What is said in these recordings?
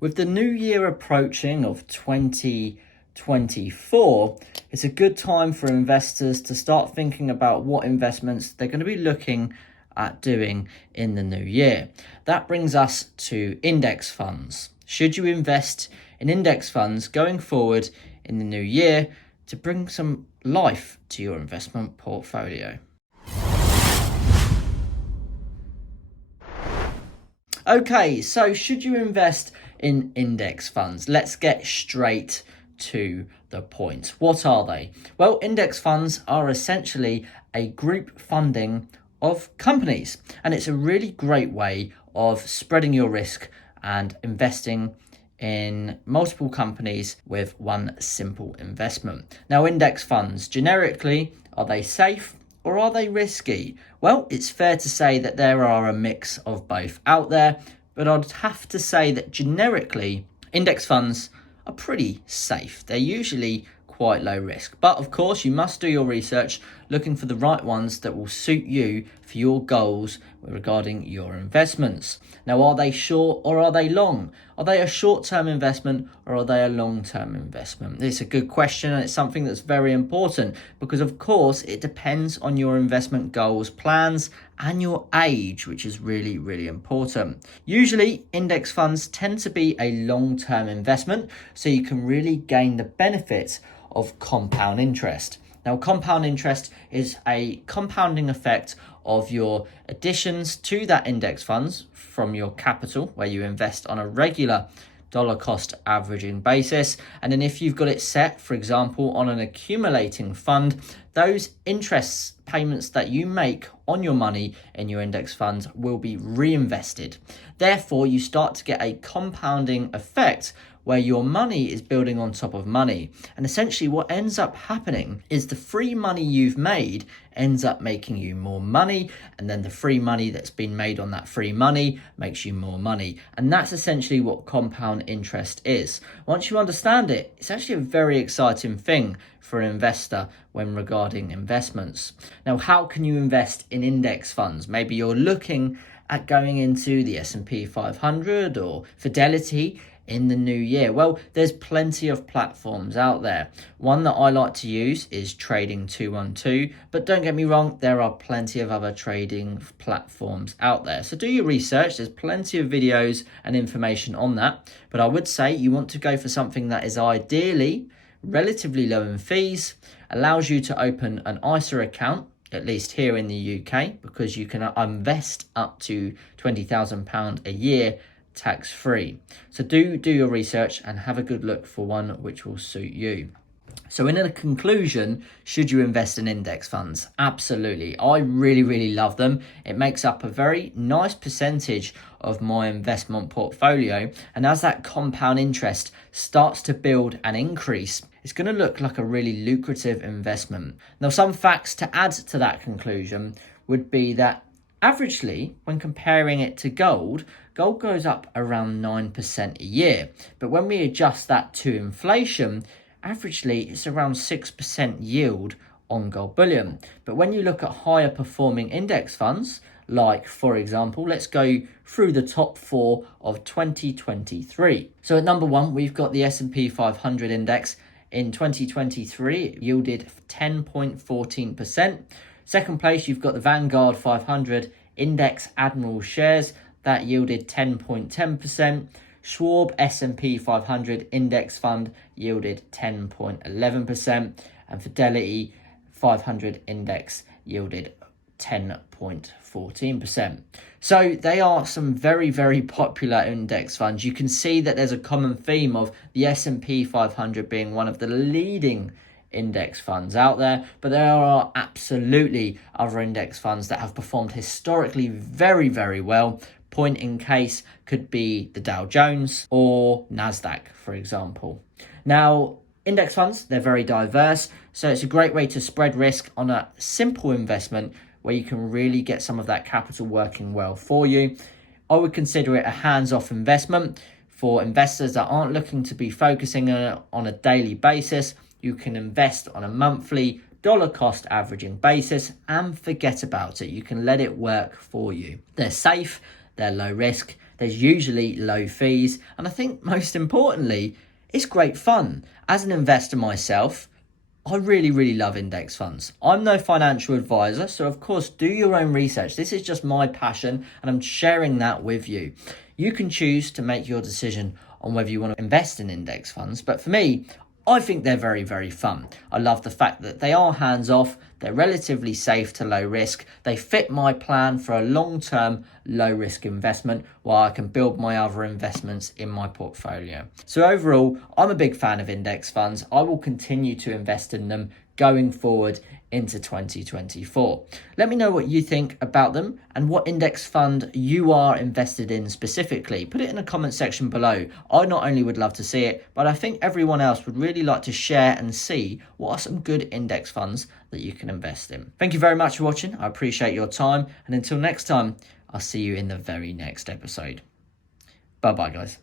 With the new year approaching of 2024, it's a good time for investors to start thinking about what investments they're going to be looking at doing in the new year. That brings us to index funds. Should you invest in index funds going forward in the new year to bring some life to your investment portfolio? Okay, so should you invest in index funds? Let's get straight to the point. What are they? Well, index funds are essentially a group funding of companies, and it's a really great way of spreading your risk and investing in multiple companies with one simple investment. Now, index funds, generically, are they safe or are they risky? Well, it's fair to say that there are a mix of both out there, but I'd have to say that generically, index funds are pretty safe. They're usually quite low risk. But of course, you must do your research, looking for the right ones that will suit you for your goals regarding your investments. Now, are they short or are they long? Are they a short-term investment or are they a long-term investment? It's a good question, and it's something that's very important because, of course, it depends on your investment goals, plans, and your age, which is really, really important. Usually, index funds tend to be a long-term investment, so you can really gain the benefits of compound interest. Now, compound interest is a compounding effect of your additions to that index funds from your capital, where you invest on a regular dollar cost averaging basis. And then if you've got it set, for example, on an accumulating fund, those interest payments that you make on your money in your index funds will be reinvested. Therefore, you start to get a compounding effect where your money is building on top of money. And essentially what ends up happening is the free money you've made ends up making you more money, and then the free money that's been made on that free money makes you more money. And that's essentially what compound interest is. Once you understand it, it's actually a very exciting thing for an investor when regarding investments. Now, how can you invest in index funds? Maybe you're looking at going into the S&P 500 or Fidelity in the new year. Well, there's plenty of platforms out there. One that I like to use is Trading 212, but don't get me wrong, there are plenty of other trading platforms out there. So do your research. There's plenty of videos and information on that, but I would say you want to go for something that is ideally relatively low in fees, allows you to open an ISA account, at least here in the UK, because you can invest up to £20,000 a year tax-free. So do your research and have a good look for one which will suit you. So in a conclusion, should you invest in index funds? Absolutely. I really, really love them. It makes up a very nice percentage of my investment portfolio. And as that compound interest starts to build and increase, it's going to look like a really lucrative investment. Now, some facts to add to that conclusion would be that averagely, when comparing it to gold goes up around 9% a year. But when we adjust that to inflation, averagely it's around 6% yield on gold bullion. But when you look at higher performing index funds, like, for example, let's go through the top 4 of 2023. So at number 1, we've got the S&P 500 index. In 2023, it yielded 10.14%. Second place, you've got the Vanguard 500 Index Admiral Shares. That yielded 10.10%. Schwab S&P 500 Index Fund yielded 10.11%. And Fidelity 500 Index yielded 10.14%. So they are some very, very popular index funds. You can see that there's a common theme of the S&P 500 being one of the leading index funds out there, but there are absolutely other index funds that have performed historically very, very well. Point in case could be the Dow Jones or NASDAQ, for example. Now, index funds, they're very diverse, so it's a great way to spread risk on a simple investment where you can really get some of that capital working well for you. I would consider it a hands-off investment for investors that aren't looking to be focusing on a daily basis. You can invest on a monthly dollar cost averaging basis and forget about it. You can let it work for you. They're safe, they're low risk, There's usually low fees, and I think most importantly, it's great fun. As an investor myself, I really love index funds. I'm no financial advisor, so of course do your own research. This is just my passion and I'm sharing that with you. You can choose to make your decision on whether you want to invest in index funds, but for me, I think they're very fun. I love the fact that they are hands-off, they're relatively safe to low risk, they fit my plan for a long-term, low-risk investment while I can build my other investments in my portfolio. So overall, I'm a big fan of index funds. I will continue to invest in them going forward into 2024. Let me know what you think about them and what index fund you are invested in specifically. Put it in the comment section below. I not only would love to see it, but I think everyone else would really like to share and see what are some good index funds that you can invest in. Thank you very much for watching. I appreciate your time. And until next time, I'll see you in the very next episode. Bye-bye, guys.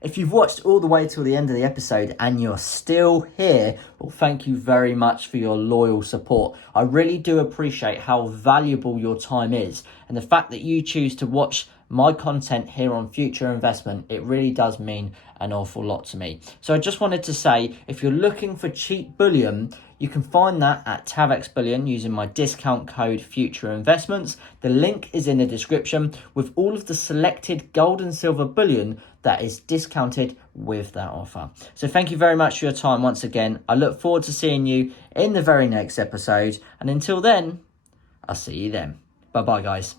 If you've watched all the way till the end of the episode and you're still here, well, thank you very much for your loyal support. I really do appreciate how valuable your time is. And the fact that you choose to watch my content here on Future Investment, it really does mean an awful lot to me. So I just wanted to say, if you're looking for cheap bullion, you can find that at Tavex Bullion using my discount code Future Investments. The link is in the description with all of the selected gold and silver bullion that is discounted with that offer. So thank you very much for your time once again. I look forward to seeing you in the very next episode. And until then, I'll see you then. Bye-bye, guys.